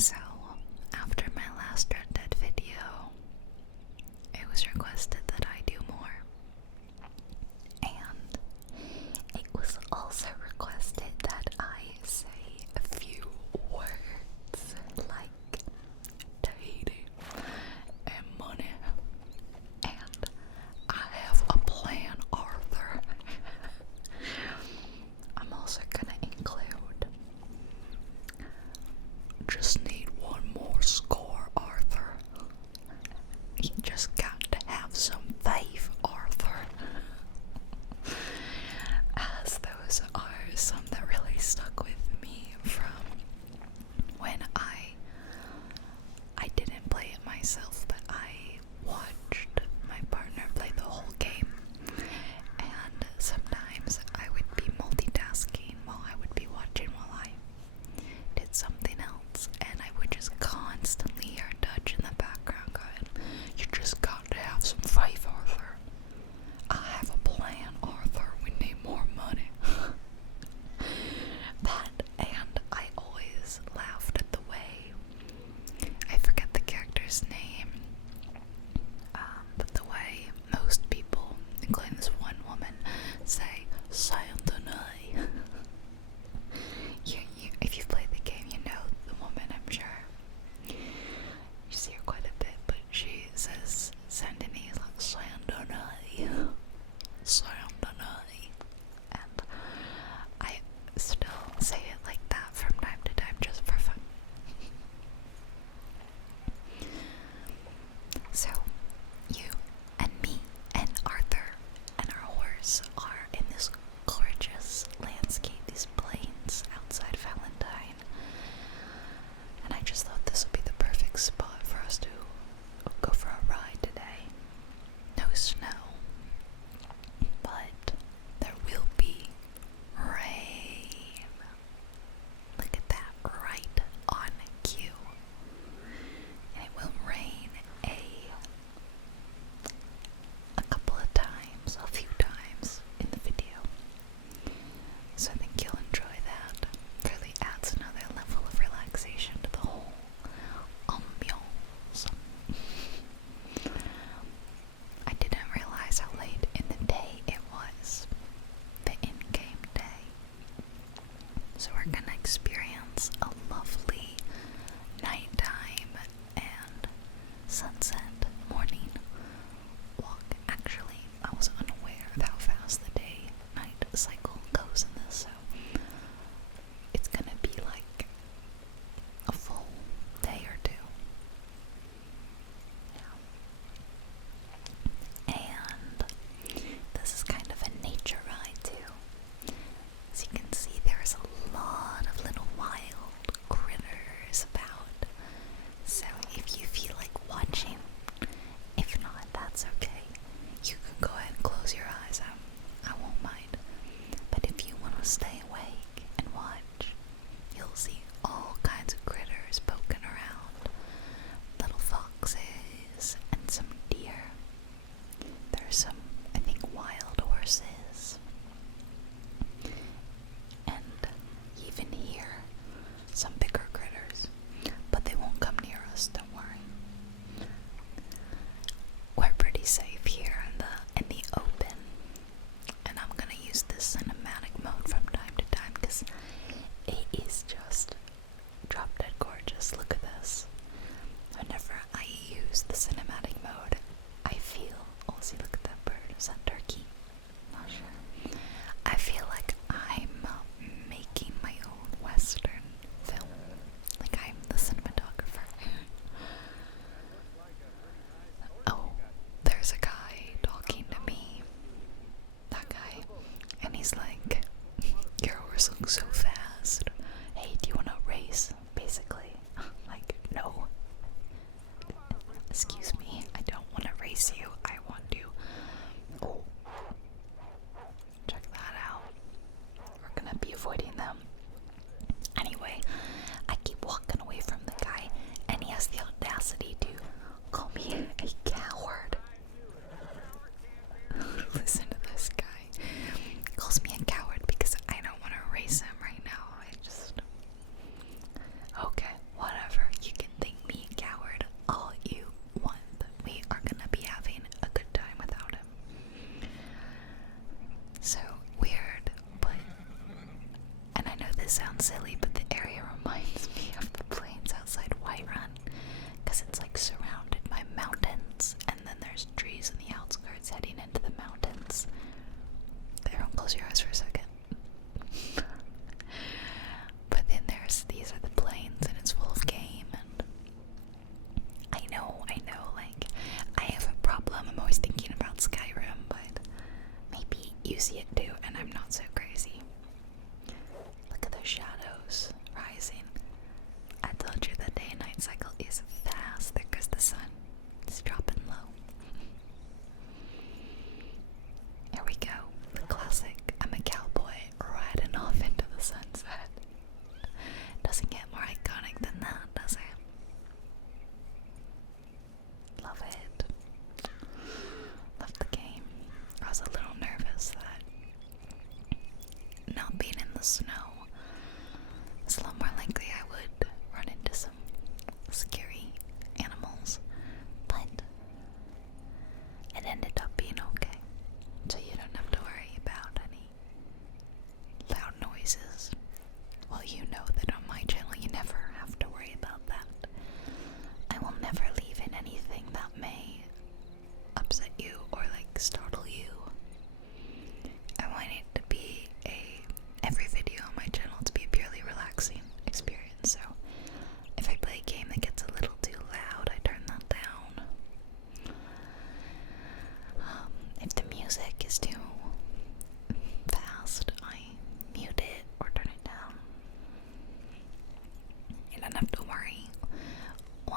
So, after my last Red Dead video, it was requested that I do more. And it was also requested that I say a few words like dating and money. And I have a plan, Arthur. I'm also gonna include just need $1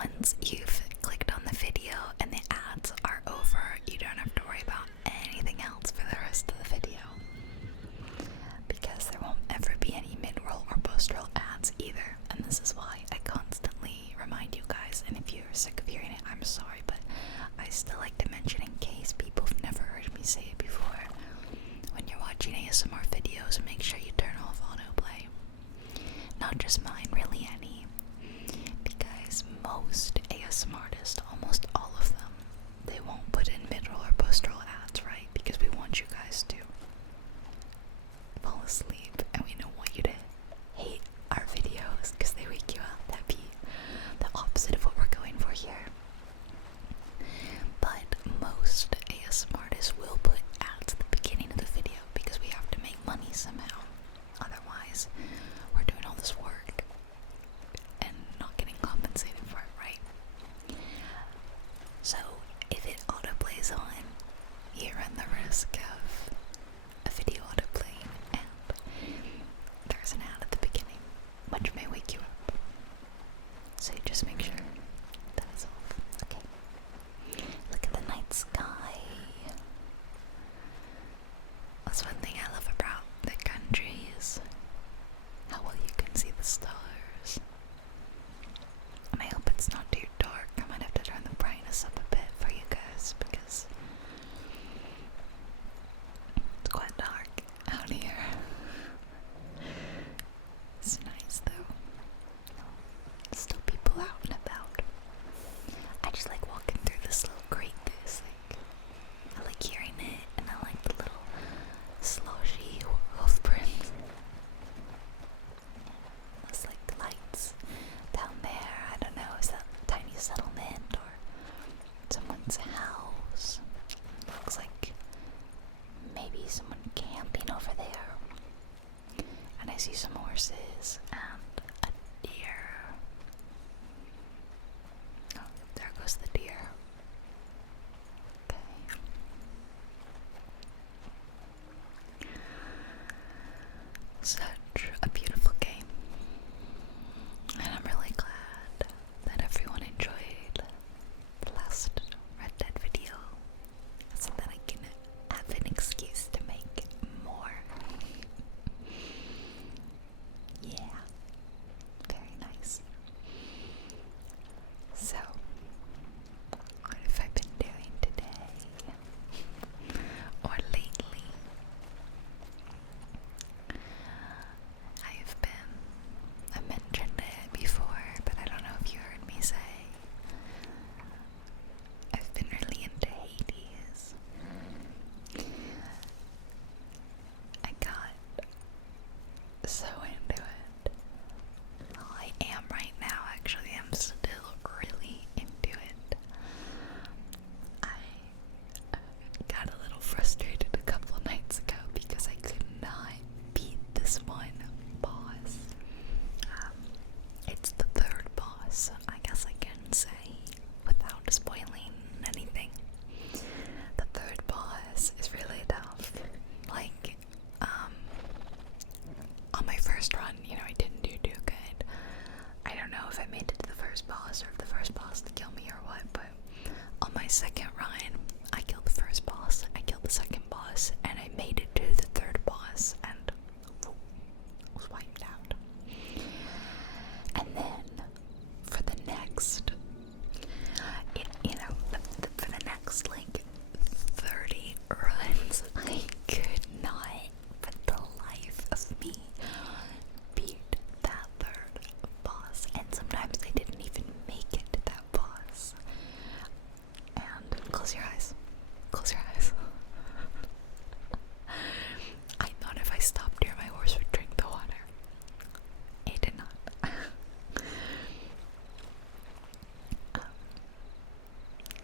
once you've clicked on the video and the ads are over, you don't have to worry about anything else for the rest of the video. Because there won't ever be any mid-roll or post-roll ads either. And this is why I constantly remind you guys, and if you're sick of hearing it, I'm sorry, but I still like to mention in case people have never heard me say it before. When you're watching ASMR videos, make sure you turn off autoplay. Not just mine, really any. Because most ASMR artists, almost all of them, they won't put in mid-roll or post-roll ads, right? Because we want you guys to fall asleep, and we don't want you to hate our videos because they wake you up. That'd be the opposite of what we're going for here. But most ASMR artists will put ads at the beginning of the video because we have to make money somehow. Otherwise, we're doing all this work and not getting compensated for it, right? So, if it autoplays on, you run the risk of a video autoplaying and there's an ad at the beginning, which may wake you up. So you just make sure that it's off. Okay. Look at the night sky. That's one thing I love about the country is how well you can see the stars. And I hope it's not too dark. I might have to turn the brightness up a bit for you guys because it's quite dark out here. It's nice though. Still people out and about. I just like walking through this little creek. I like hearing it, and I like the little sloshy hoof prints. There's like lights down there. I don't know, is that a tiny settlement or someone's house? Looks like maybe someone camping over there. And I see some horses and a deer. Oh, there goes the deer. Okay. Such a beautiful game. And I'm really glad that everyone enjoyed the last Red Dead video, so that I can have an excuse to make more. Yeah, very nice. So, what have I been doing today? Or lately? I've been, I mentioned it before, but I don't know if you heard me say, I've been really into Hades. I got so into it. Well, I am right now, actually. I'm still really into it. I got a little frustrated a couple nights ago because I could not beat this one boss. It's the third boss, I guess I can say, without spoiling anything. The third boss is really tough. Like, on my first run, I didn't do too good. I don't know if I made it to the first boss or if the first boss to kill me or what, but on my second run, I killed the first boss, I killed the second boss, and I made it to the third boss, and was wiped out. And then, for the next, for the next, like, 30 runs, I could not, for the life of me, beat that third boss. And sometimes I didn't even make it to that boss. And close your eyes. Close your eyes. I thought if I stopped here, my horse would drink the water. It did not.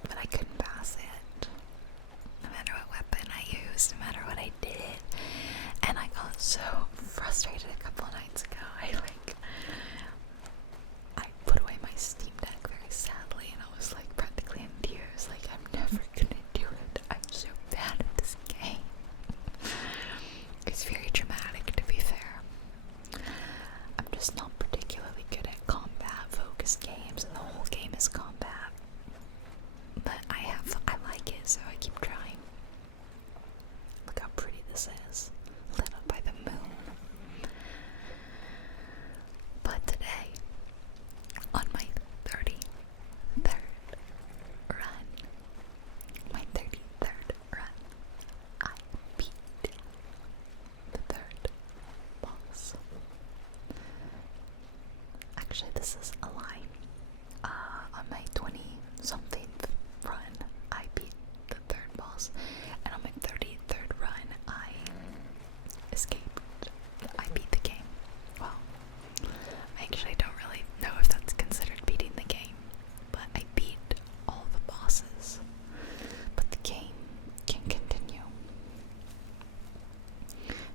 But I couldn't pass it. No matter what weapon I used, no matter what I did. And I got so frustrated a couple of nights ago. I put away my Steam Deck very sadly, and I was like practically in tears. Like, I'm never gonna do it. I'm so bad at this game. It's very dramatic, to be fair. I'm just not particularly good at combat focused games, and the whole game is combat, but I like it, so I keep trying. Look how pretty this is, lit up by the moon. But today, on my 33rd run, I beat the third boss. Actually, this is a lie. On my 20-something run, I beat the third boss, and on my 33rd run, I escaped. I beat the game. Well, I actually don't really know if that's considered beating the game, but I beat all the bosses. But the game can continue.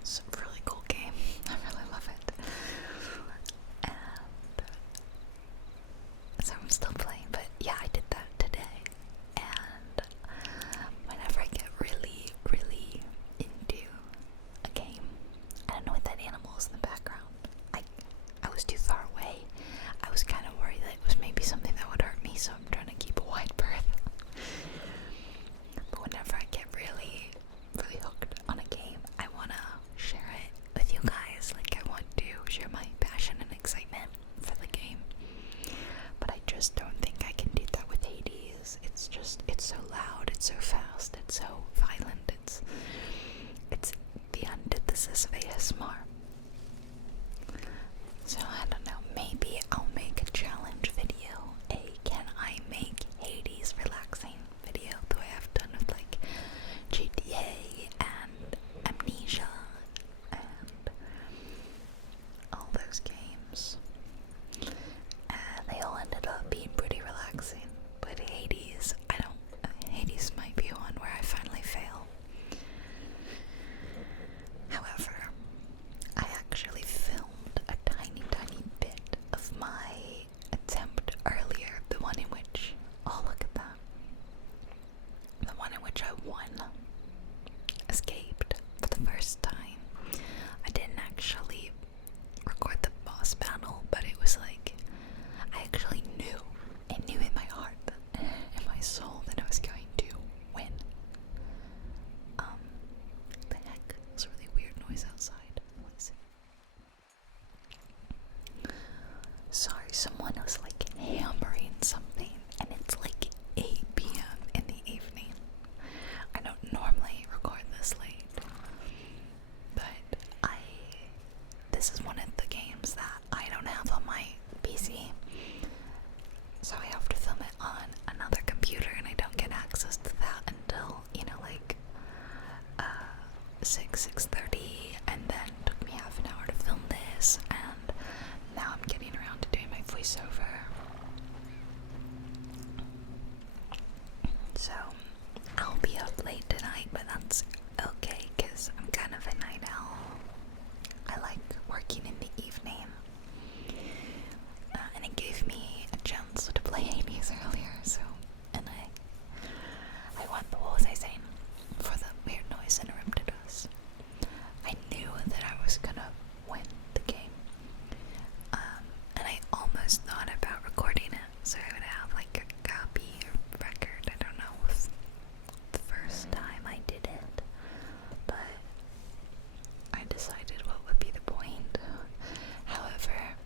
It's a really cool game. I really love it. And so I'm still playing, but yeah, I did that today. And whenever I get really, really into a game, I don't know what that animal is in the background. I was too far away. I was kind of worried that it was maybe something that would hurt me, so I'm trying to keep a wide berth. But whenever I get really, really hooked on a game, I want to share it with you guys. Like, I want to share my passion and excitement for the game. But I just don't think I can do that with Hades. It's so loud, it's so fast, it's so violent, it's the antithesis of ASMR. So I don't know, maybe I'll make a challenge video, can I make Hades relaxing video, the way I've done with like GTA and Amnesia and all those games. They all ended up being pretty relaxing, but Hades, Hades might be one where I finally fail. However, I actually filmed a tiny bit of my attempt earlier, the one in which, oh look at that, the one in which I won, escaped for the first time. I didn't actually record the boss battle, but it was like, I actually knew in my heart, in my soul, that I was going to win. The heck? It's a really weird noise outside. Let's see. Sorry, someone was like hammering something, and it's like 8 p.m. in the evening. I don't normally record this late, but this is one of the games that I don't have on my PC, so I have to film it on another computer, and I don't get access to that until, like 6:30, and then it took me half an hour to film this, and now I'm getting around to doing my voiceover. So I'll be up late tonight, but that's okay, because I'm kind of a night owl. I like working in the evening, and it gave me a chance to play Hades earlier, so, and what was I saying? For the weird noise interrupted us. I knew that I was gonna win the game, and I almost thought about recording it, so I would have like a copy or record. I don't know if the first time I did it, but I decided what would be the point. However,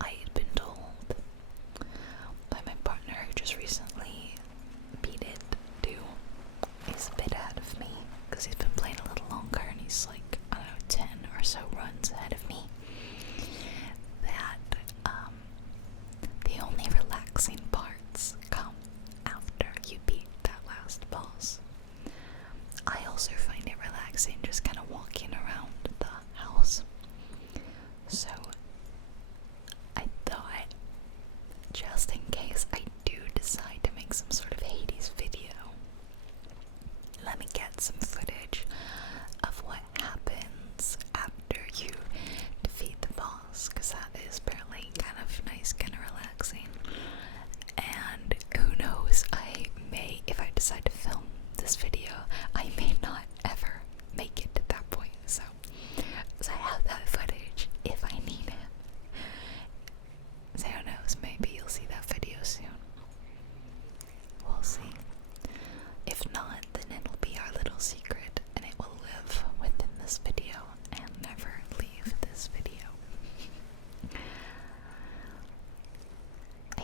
I had been told by my partner, who just recently beat it too, he's a bit ahead of me, because he's been playing a little longer, and he's like, I don't know, 10 or so runs ahead of me, that the only relaxing parts come after you beat that last boss. I also find it relaxing just kind of walking around the house, so I thought, just in case I do decide to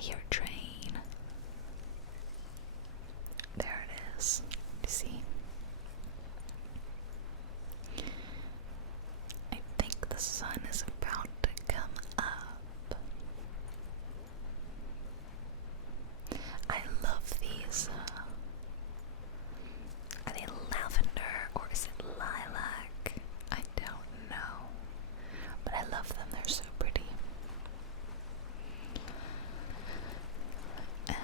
hear a train. There it is. You see? I think the sun is about to come up. I love these. Are they lavender or is it lilac? I don't know. But I love them, they're so pretty. And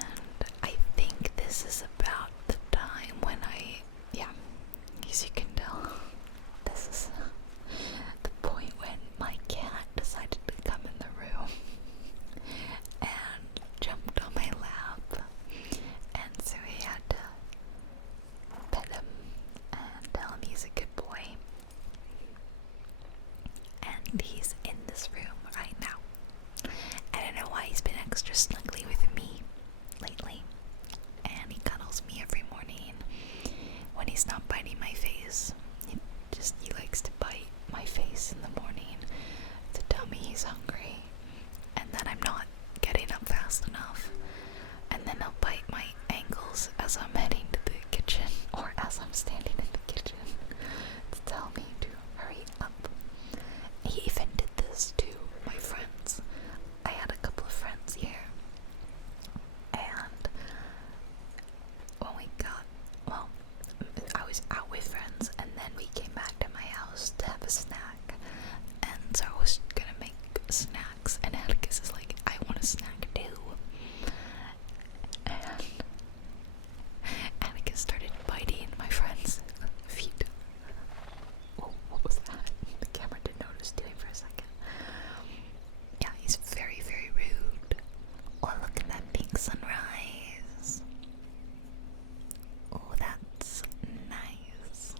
I think this is about the time when yeah, as you can tell, this is the point when my cat decided to come in the room and jumped on my lap, and so we had to pet him and tell him he's a good boy. And he's in this room right now. I don't know why he's been extra snuggly with me lately, and he cuddles me every morning when he's not biting my face. He likes to bite my face in the morning to tell me he's hungry and that I'm not getting up fast enough, and then he'll bite my ankles as I'm heading to the kitchen or as I'm standing in the kitchen to tell me to hurry up. He even did this to my friends. I had a couple of friends here, and when we got, well, I was out with friends, and then we came back to my house to have a snack, and so I was gonna make snacks, and Atticus is like, I want a snack too, and Atticus started biting my friend's feet. Oh, what was that? The camera didn't know what it was doing for a second. Yeah, he's very, very rude. Oh, look at that pink sunrise. Oh, that's nice.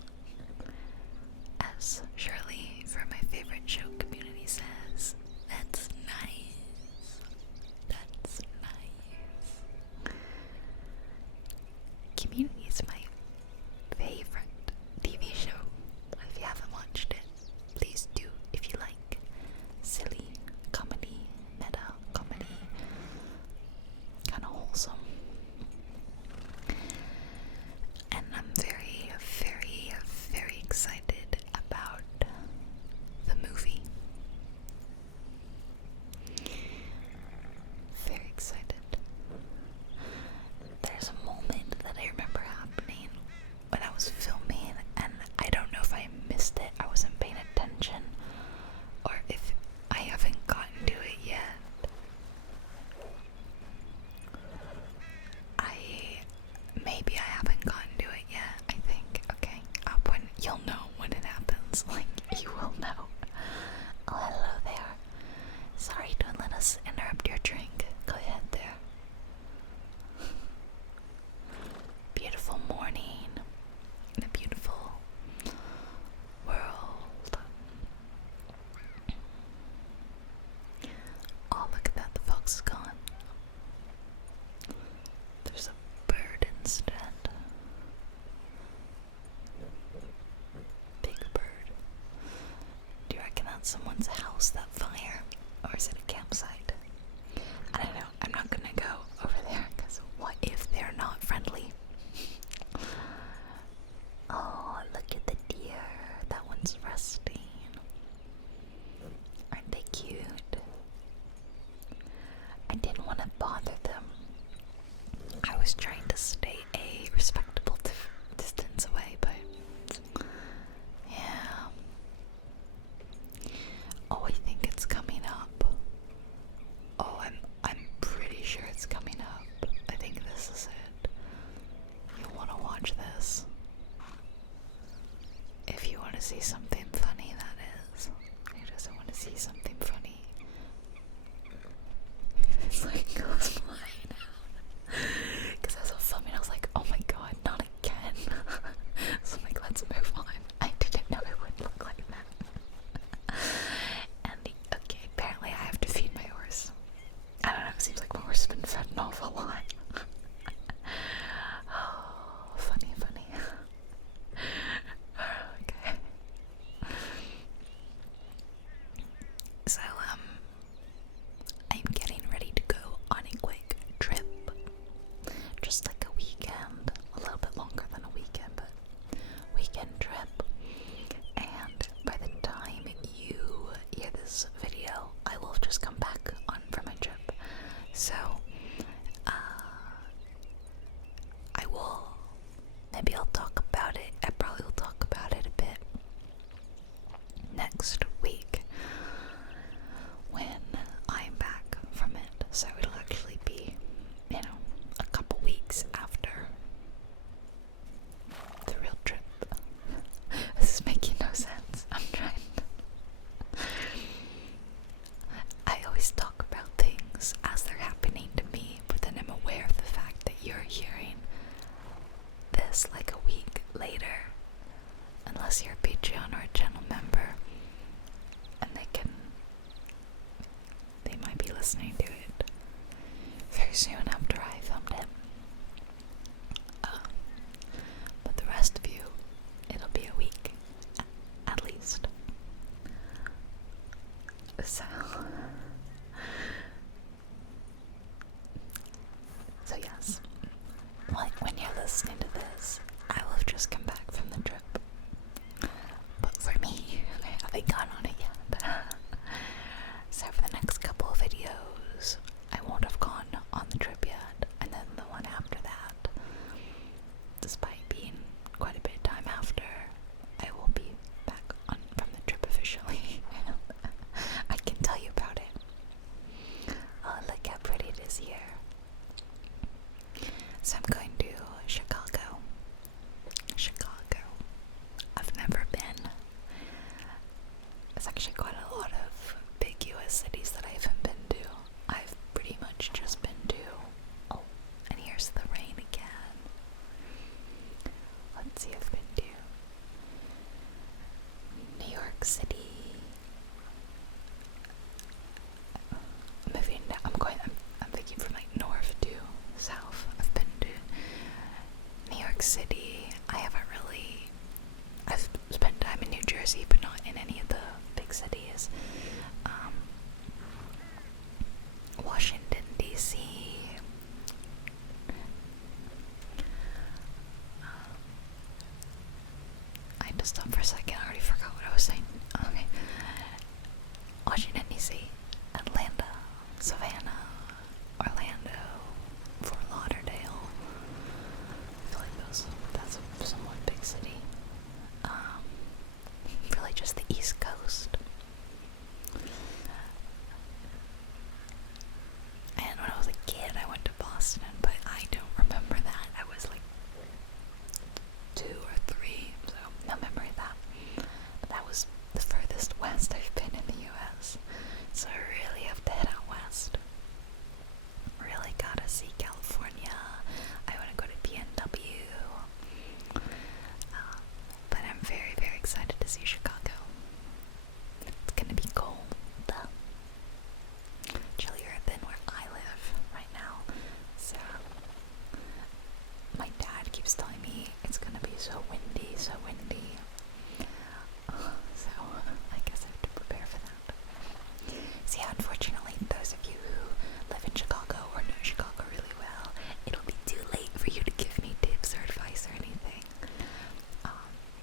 As Shirley from my favorite show Community says, that's nice. That's nice. Community is my favorite TV show. If you haven't watched it, please do if you like silly comedy, meta comedy, kind of wholesome. And I'm very, very, very excited about the movie. Very excited. There's a moment that I remember happening when I was filming, and I don't know if I missed it, I wasn't paying attention, or if I haven't gotten to it yet. Maybe I haven't gotten to it yet, I think. Okay, you'll know when it happens. Like, you will know. Oh, hello there. Sorry, don't let us interrupt your drink. Go ahead there. Beautiful morning in a beautiful world. Oh, look at that, the fox is gone. There's a bird instead. Big bird. Do you reckon that's someone's house, that fire? Or is it a campsite? I don't know. I'm not gonna go over there, because what if they're not friendly? Oh, look at the deer. That one's resting. Aren't they cute? I didn't want to bother them. I was trying to stay a respectable distance away, but yeah. Oh, I think it's coming up. Oh, I'm pretty sure it's coming up. I think this is it. You'll want to watch this. If you want to see something funny, that is. Who doesn't want to see something funny? It's like goes flying out. Because as I was filming, I was like, oh my god, not again. So I'm like, let's move on. I didn't know it would look like that. And okay, apparently I have to feed my horse. I don't know, it seems like my horse has been fed an awful lot. Oh, funny. Okay. So, I will, maybe I'll talk about it, I probably will talk about it a bit next week when I'm back from it. So it'll actually be, a couple weeks after the real trip. This is making no sense. I'm trying. I always talk about things as they're happening to me, but then I'm aware of the fact that you're hearing this like a week later, unless you're a Patreon or a channel member, and they might be listening to it very soon after I filmed it. But the rest of you, it'll be a week, at least. So yes, when you're listening to this, I will have just come back from the trip. But for me, I haven't gone on it yet. So for the next couple of videos, I won't have gone on the trip yet, and then the one after that, despite being quite a bit of time after, I will be back on from the trip officially. I can tell you about it. Oh, look how pretty it is here. So I'm going to Chicago. I've never been. There's actually quite a lot of big US cities that I haven't been to. I've pretty much just been to, oh, and here's the rain again. Let's see, I've been to New York City. I'm thinking from like north to south. I've been to New York City. I've spent time in New Jersey, but not in any of the big cities. Washington, D.C. I had to stop for a second. I already forgot what I was saying. Okay. Washington, D.C., Atlanta, Savannah, Orlando, Fort Lauderdale. I feel like that's a somewhat big city. Really just the East Coast. And when I was a kid, I went to Boston, but I don't remember that. I was like 2 or 3, so no memory of that. But that was the furthest west I've been in the US. So I really have to head out west. Really gotta see California. I want to go to PNW. But I'm very, very excited to see Chicago. It's gonna be cold. Chillier than where I live right now. So my dad keeps telling me it's gonna be so windy, so windy. So I guess I have to prepare for that. See, unfortunately, those of you who live in Chicago or know Chicago really well, it'll be too late for you to give me tips or advice or anything.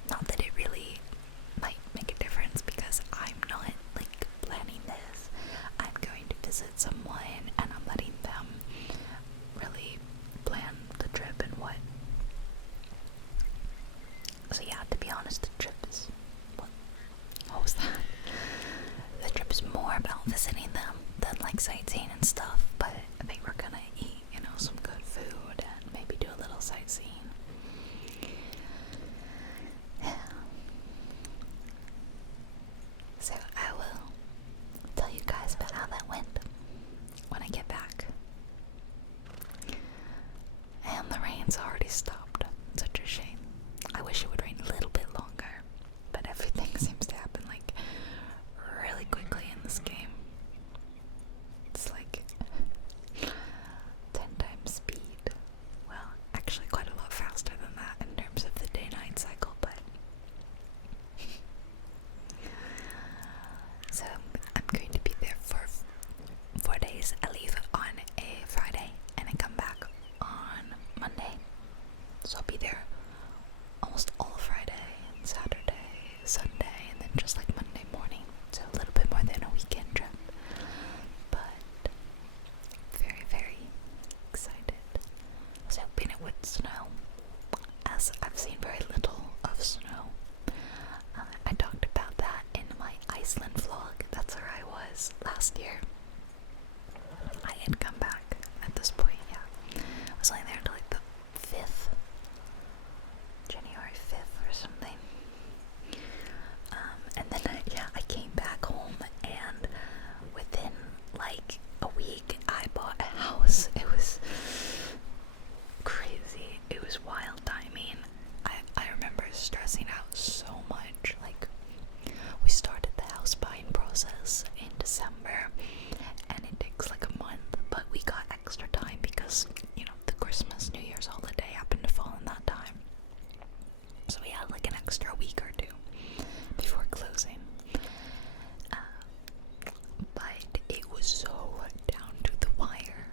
Not that it really might make a difference because I'm not like planning this. I'm going to visit someone and I'm letting them really plan the trip and what. So yeah, to be honest, the trip is what was that? The trip is more about visiting them than like sightseeing and stuff, but I think we're gonna eat, some good food and maybe do a little sightseeing. Yeah. So I will tell you guys about how that went when I get back. And the rain's already stopped. Such a shame. I wish it would rain a little bit longer, but everything seems to happen like really quickly in this game. It's like 10 times speed. Well, actually quite a lot faster than that in terms of the day-night cycle, but so I'm going to be there for 4 days. I leave on a Friday and I come back on Monday. was crazy. It was wild timing. I remember stressing out so much. Like, we started the house buying process in December, and it takes like a month, but we got extra time because, you know, the Christmas New Year's holiday happened to fall in that time. So we had like an extra week or two before closing. But it was so down to the wire.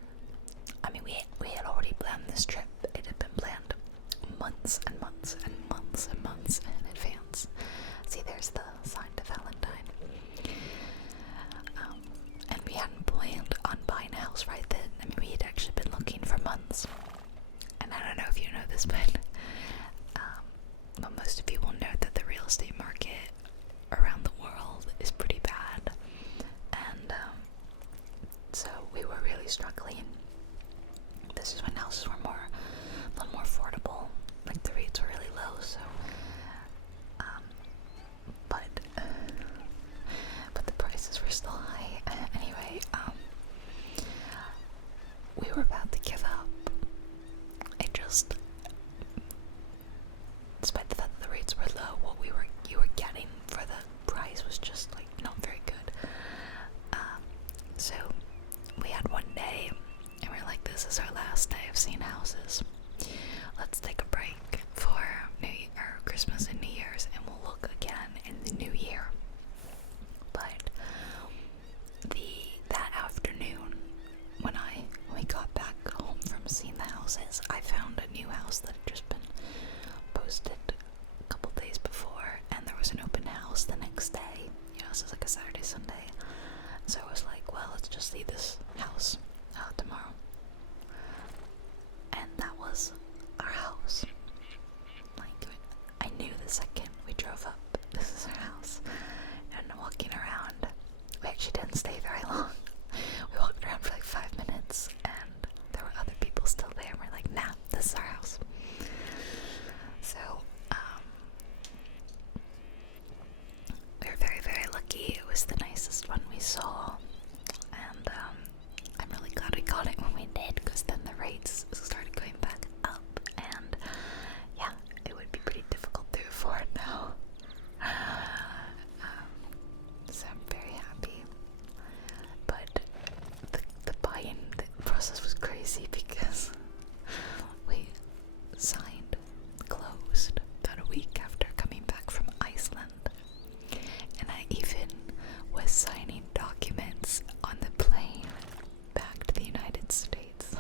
I mean, we had already planned this trip. It had been planned months and months and months and months in advance. See, there's the sign to Valentine. And we hadn't planned on buying a house right then. I mean, we had actually been looking for months. And I don't know if you know this, but most of you will know that the real estate market around the world is pretty bad. And so we were really struggling. This is when houses were a little more affordable. Like, the rates were really low, so but the prices were still high. Anyway, we were about to give up. It just, despite the fact that the rates were low, what you were getting for the price was just like not very good. So we had one day, and we were like, this is our last day of seeing houses. Let's take a break for Christmas and New Year's, and we'll look again in the new year. But that afternoon, when we got back home from seeing the houses, I found a new house that had just been posted a couple days before, and there was an open house the next day. You know, this is like a Saturday, Sunday. So I was like, well, let's just see this house tomorrow. And that was our house. Like, I knew the second we drove up, this is our house. And walking around, we actually didn't stay very long. We walked around for like 5 minutes, and there were other people still there, and we're like, nah, this is our house. So, we were very, very lucky. It was the nicest one we saw, and I'm really glad we got it when we did, because then the rates started going back up, and yeah, it would be pretty difficult to afford now. So I'm very happy. But the buying process was crazy because we closed about a week after coming back from Iceland, and I even was signing documents on the plane back to the United States.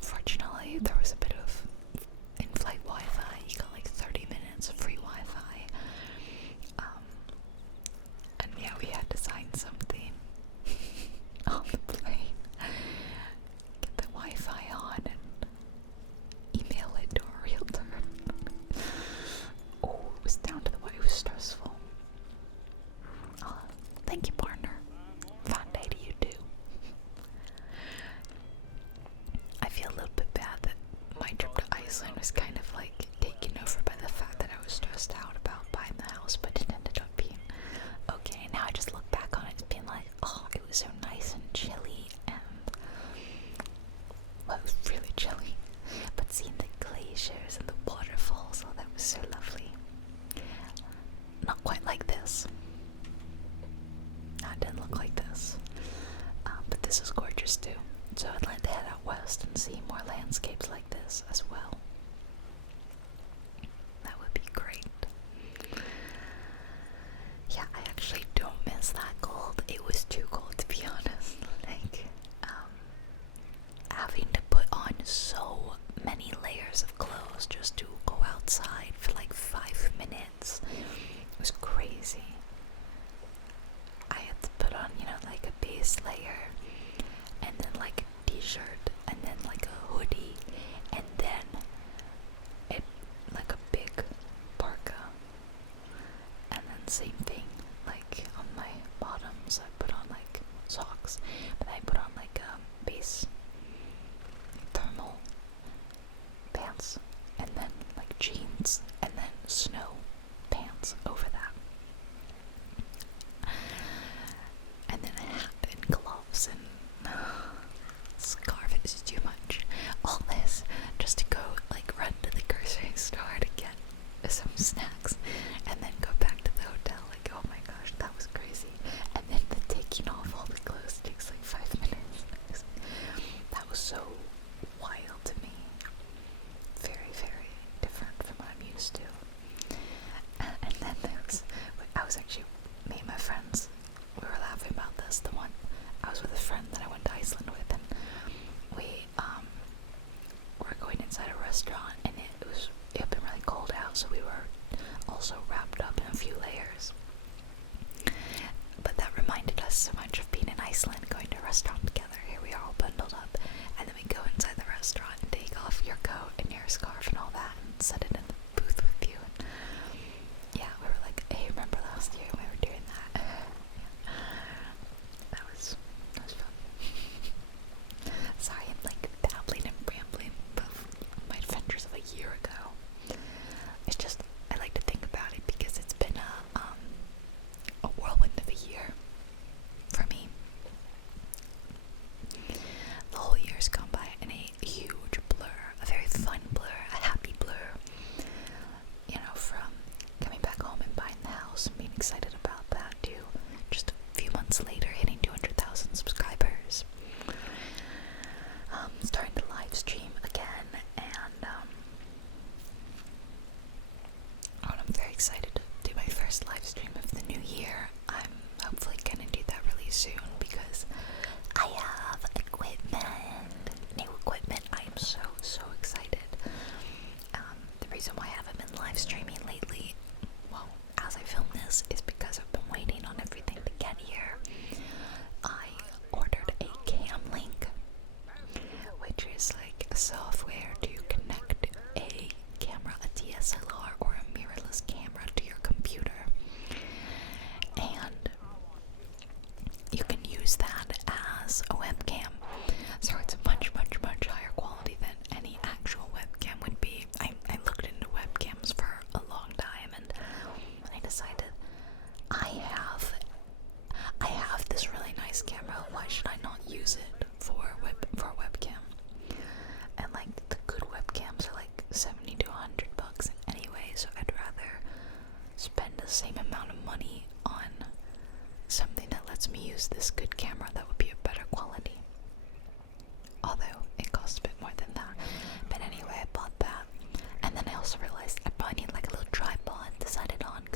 Fortunately, there was a bit of in-flight Wi-Fi. You got like 30 minutes of free Wi-Fi. And yeah, we had to sign something on the plane. Get the Wi-Fi on and email it to our realtor. Oh, it was down to the wire. It was stressful. Thank you, partner. Fun day to you too. I feel a little bit bad that my trip to Iceland was kind of like taken over by the fact that I was stressed out about buying the house, but it ended up being okay. Now I just look back on it and being like, oh, it was so nice and chilly, and well, it was really chilly, but seeing the glaciers and the waterfalls, oh, that was so lovely. Not quite like this. No, it didn't look like this. But this is gorgeous too. So I'd like to head out west and see more landscapes like this as well. That would be great. Yeah, I actually don't miss that cold. It was too cold, to be honest. Like, having to put on so many layers of clothes just to go outside for like 5 minutes. It was crazy. I had to put on, you know, like a base layer, and then like a t-shirt, and then like a hoodie, and then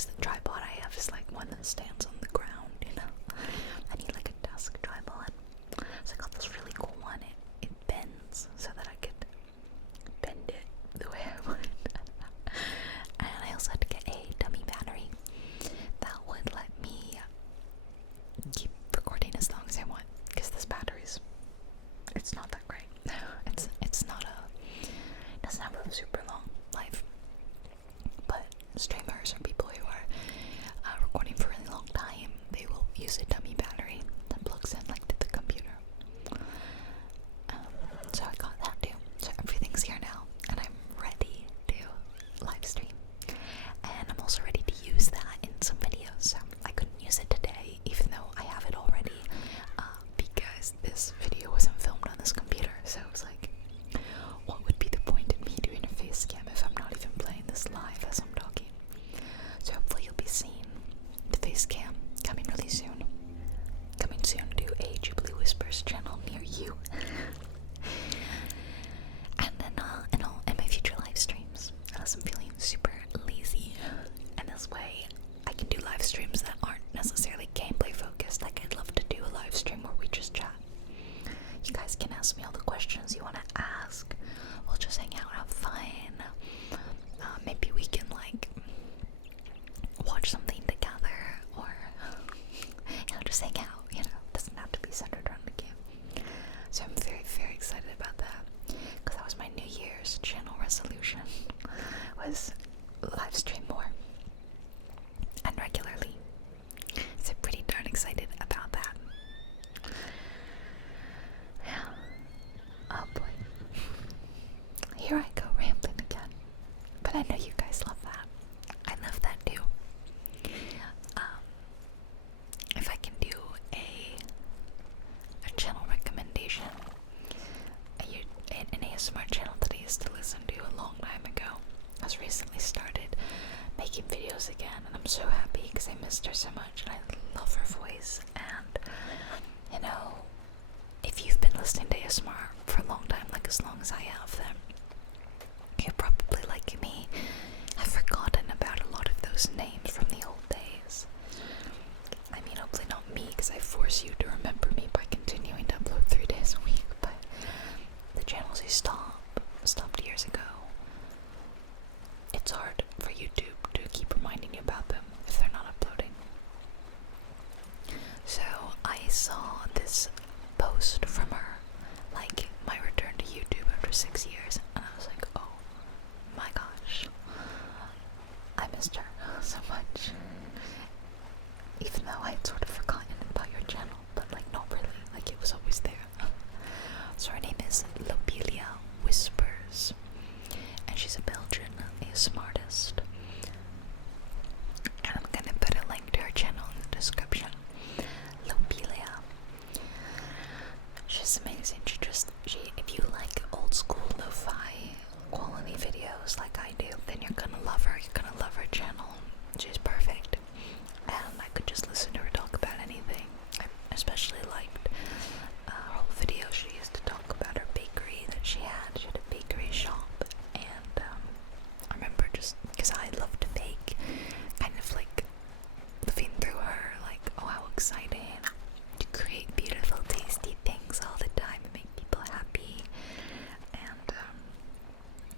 because the tripod I have is like one that stands on the ground, you know. I need like a desk tripod. So I got this really cool one. It bends so that I could bend it the way I want. And I also had to get a dummy battery that would let me keep recording as long as I want, because this battery's, it's not that great. It's not it doesn't have a super long life. But streamers or people who are recording for a really long time, they will use a dummy battery that plugs in like to the computer. So I got that too. So everything's here now, and I'm ready to live stream. And I'm also ready to use that in some videos. So I couldn't use it today, even though I have it already, because this video wasn't filmed on this computer. So it was like, what would be the point in me doing a face cam if I'm not even playing this live as I'm talking? So hopefully you'll be seeing the face cam coming really soon. Coming soon to a JubileeWhispers channel near you. And then in my future live streams, unless I'm feeling super lazy, and this way I can do live streams that aren't necessarily gameplay focused. Like, I'd love to do a live stream where we just chat. You guys can ask me all the questions you want to ask. We'll just hang out, have fun. Maybe we can like watch something together, or just hang out. You know, it doesn't have to be centered around the game. So I'm very, very excited about that, because that was my New Year's channel resolution, was live stream more and regularly. So pretty darn excited about that. Yeah. Oh boy. Here I go rambling again. But I know you guys love that. I love that too. If I can do a channel recommendation, an ASMR channel that I used to listen to a long time ago has recently started making videos again, and I'm so happy because I missed her so much and I love her voice. And you know, if you've been listening to ASMR for a long time, like as long as I have, then you're probably like me, have forgotten about a lot of those names from the old days. I mean, hopefully not me, because I force you to remember me by continuing to upload 3 days a week, but the channels you stopped years ago, it's hard for YouTube to keep reminding you about them if they're not uploading. So I saw this post from her, like my return to YouTube after 6 years, and I was like, oh my gosh, I missed her so much. Even though I had sort of forgotten about your channel, but like not really, like it was always there. So her name is JubileeWhispers, and she's a Belgian ASMR artist. And I'm gonna put a link to her channel in the description. Lobelia. She's amazing. If you like old school lo-fi quality videos like I do, then you're gonna love her. You're gonna love her channel. She's perfect. And I could just listen to her talk about anything. I especially liked her whole video. She used to talk about her bakery that she had. She had a bakery shop, and I remember just because I love to bake, kind of like living through her, like, oh, how exciting to create beautiful, tasty things all the time and make people happy. And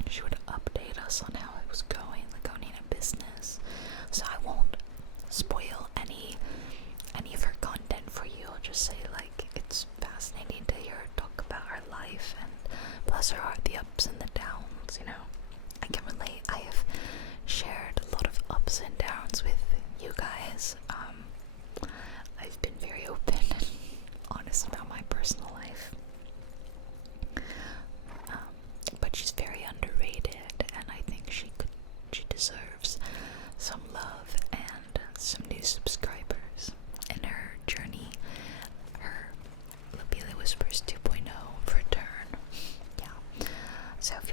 she would update us on how it was going, like owning a business. So I won't spoil any of her content for you. I'll just say, like, it's fascinating to hear her talk about her life, and bless her heart, the ups and the downs, you know. I can relate. I have shared a lot of ups and downs with you guys. I've been very open and honest about my personal life. But she's very underrated, and I think she deserves some love and some new subscribers in her journey, her JubileeWhispers 2.0 return. Yeah. So if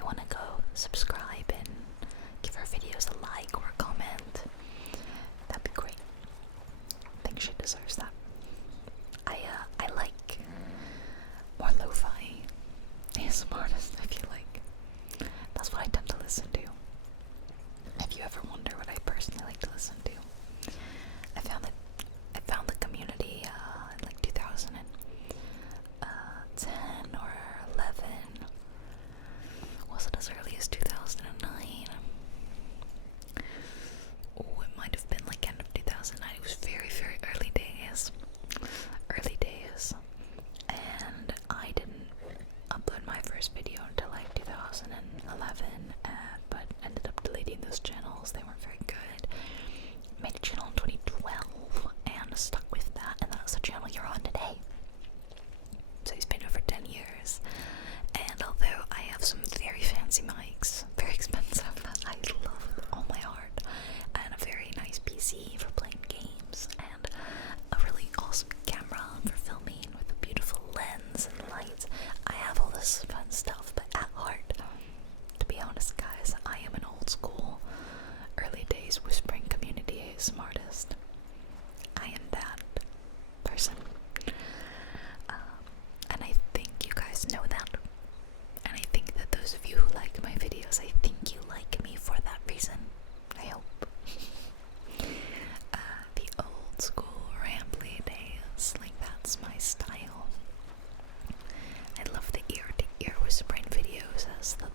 this fun stuff, but at heart, to be honest guys, I am an old school, early days whispering community ASMR artist. I am that person. And I think you guys know that. And I think that those of you who like my videos, I think you like me for that reason. I hope. The old school rambly days, like that's my style. I love the ear-to-ear whispering videos as the